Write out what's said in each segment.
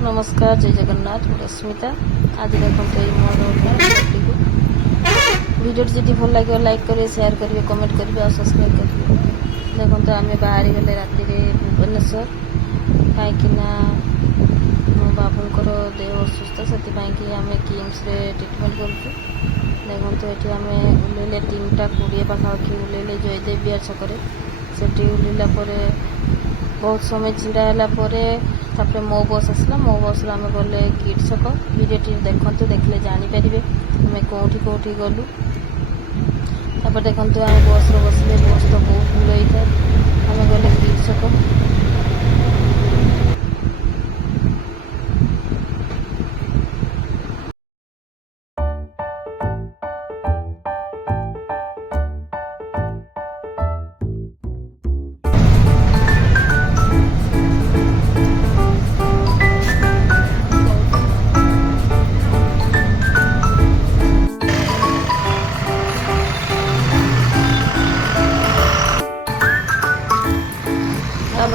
नमस्कार जय जगन्नाथ रश्मिता आज देखो वीडियो जी भल लगे लाइक करेंगे शेयर करेंगे कमेंट करेंगे और सब्सक्राइब करेंगे। देखो आम बाहरी गले राति भुवनेश्वर कहीं मो बाबूर देह असुस्थ से आम किम्स ट्रिटमेंट करूँ। देखो ये आम ओल्ले 3टा 20 पाखापाखि ओल्ले जयदेव बिहार छक से ओल्ला बहुत समय छिड़ा है मो बस आसला मो बस आम गले किड छक वीडियो देखते देखले जानीपारे आम कौटी कौटी गलु। देखो आम बस बसले बस तो बहुत भीड़ होता है आम गले किड छक।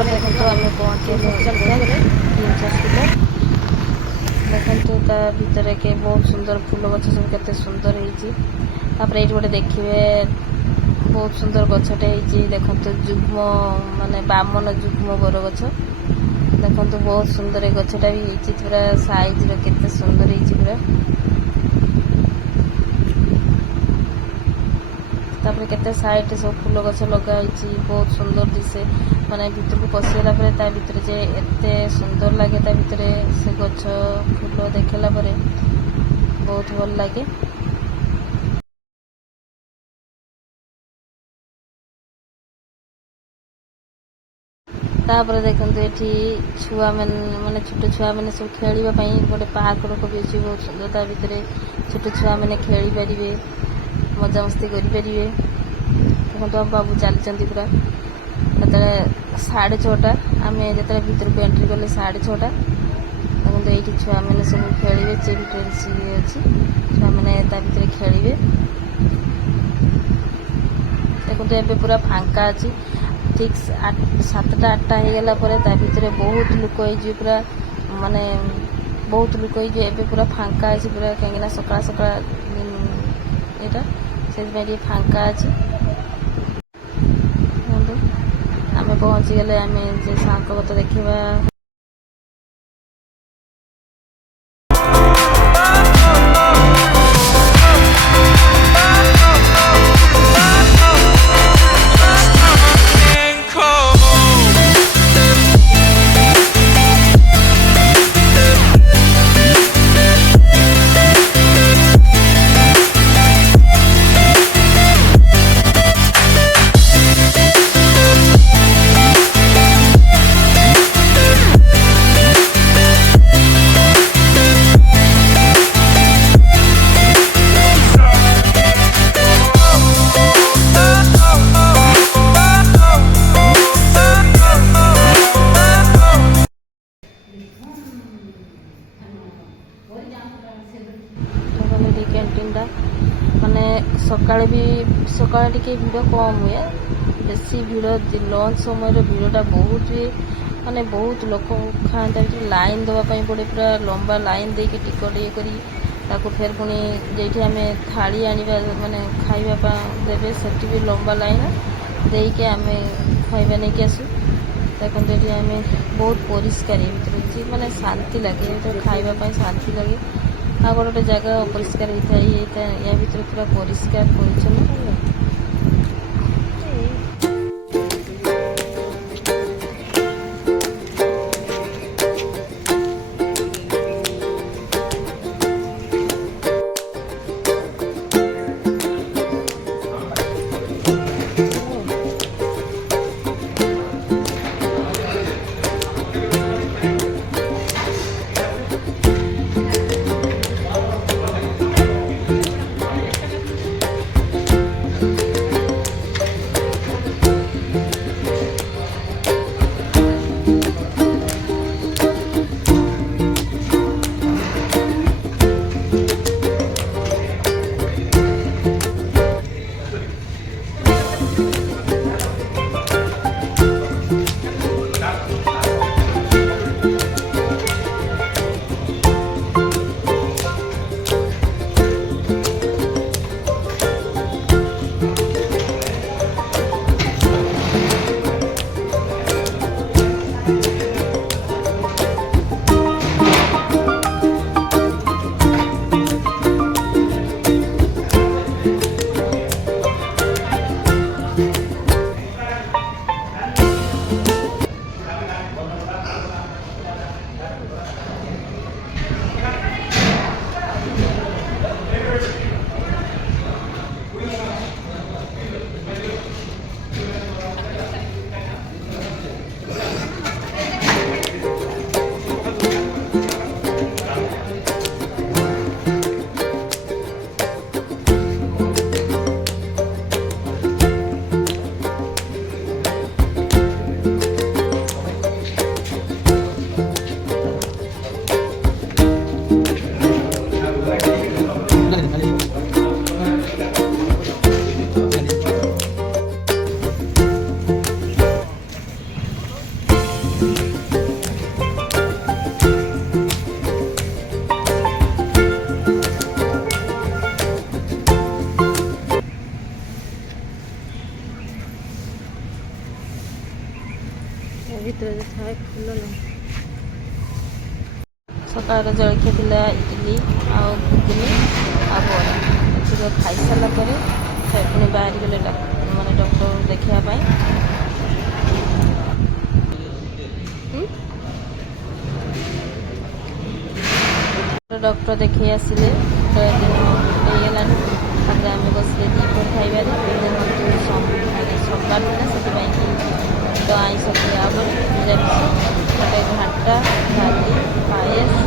देखो आम पहुँचे हॉस्पिटल। देखो ता भीतर के बहुत सुंदर फूल गछ सब केते सुंदर होती। ये गोटे देखिए बहुत सुंदर गछटे देखो जुग्म माने बामन जुग्म बर गछ देखो बहुत सुंदर गछटा भी होती पूरा साइज केते सुंदर होती पूरा। तापर केते साइड सब फूल गछ लगाई बहुत सुंदर दिसे माने भीतर को पशिगला भीतर जे एते सुंदर लगे भीतर से गछ फूल देखला बहुत भल लगे। तापर देखो ये छुआ मैंने छोट छुआ मैंने सब खेलवाई गोटे पार्क रख भी अच्छी बहुत सुंदर भितर छोट छुआ मैंने खेल पारे मजामस्ती करें। देखो हम बाबू चलती पूरा जो 6:30 आम जो भीतर को एंट्री कले 6:30 देखो ये छुआ मैंने सब खेलेंगे चिल्ड्रेन्स अच्छी छुआ मैंने भीतर खेलेंगे। देखो ये पूरा फांका अच्छी ठीक 7टा 8टा होगला भीतर बहुत लुक हो पूरा माने बहुत लुक हो पूरा फांका अच्छी पूरा कहीं सकाल सकाल यहाँ से फांका अच्छी। आम पहुँची गले आम सांकगत देखा कैंटीनटा माने सकाळे भी सकाळे टिके भीड़ कम हुए बेसी भीड़ लंच समय भीड़टा बहुत हुए माने बहुत लोक खाता लाइन देवाई पड़े पूरा लंबा लाइन देके टिकट ये करी फेर पुणी जेठी आम थाली आनिबा माने खाइबा देवे सेठी भी लंबा लाइन देके आम खाइबा नहीं कि आसु। देखो ये आम बहुत परिष्कार भीतर माने शांति लगे खाइबा शांति लगे आ गोटे जगह अपरिष्कार होता है या भीतर पूरा परिष्कार परिच्छन्न। ସକାଳର ଜଳଖିଆ ଥିଲା ଇଟିଲି ଆଉ ଘୁଗୁନି ଆଉ ବରା। ଏତିକ ଖାଇସାରିଲା ପରେ ପୁଣି ବାହାରିଗଲେ ମାନେ ଡକ୍ଟର ଦେଖିବା ପାଇଁ। ଡକ୍ଟର ଦେଖେଇ ଆସିଲେ ହେଇଗଲାଣି। ତାପରେ ଆମେ ବସିଲେ ଦ୍ୱିପହର ଖାଇବାରେ। ସୋମବାର ଥିଲା ସେଥିପାଇଁ ତ ଆଇଁଷ ଖିଆ ହେବନି, ନିରାମିଷ। ଗୋଟେ ଘାଣ୍ଟ, ଡାଲି, ପାଏସ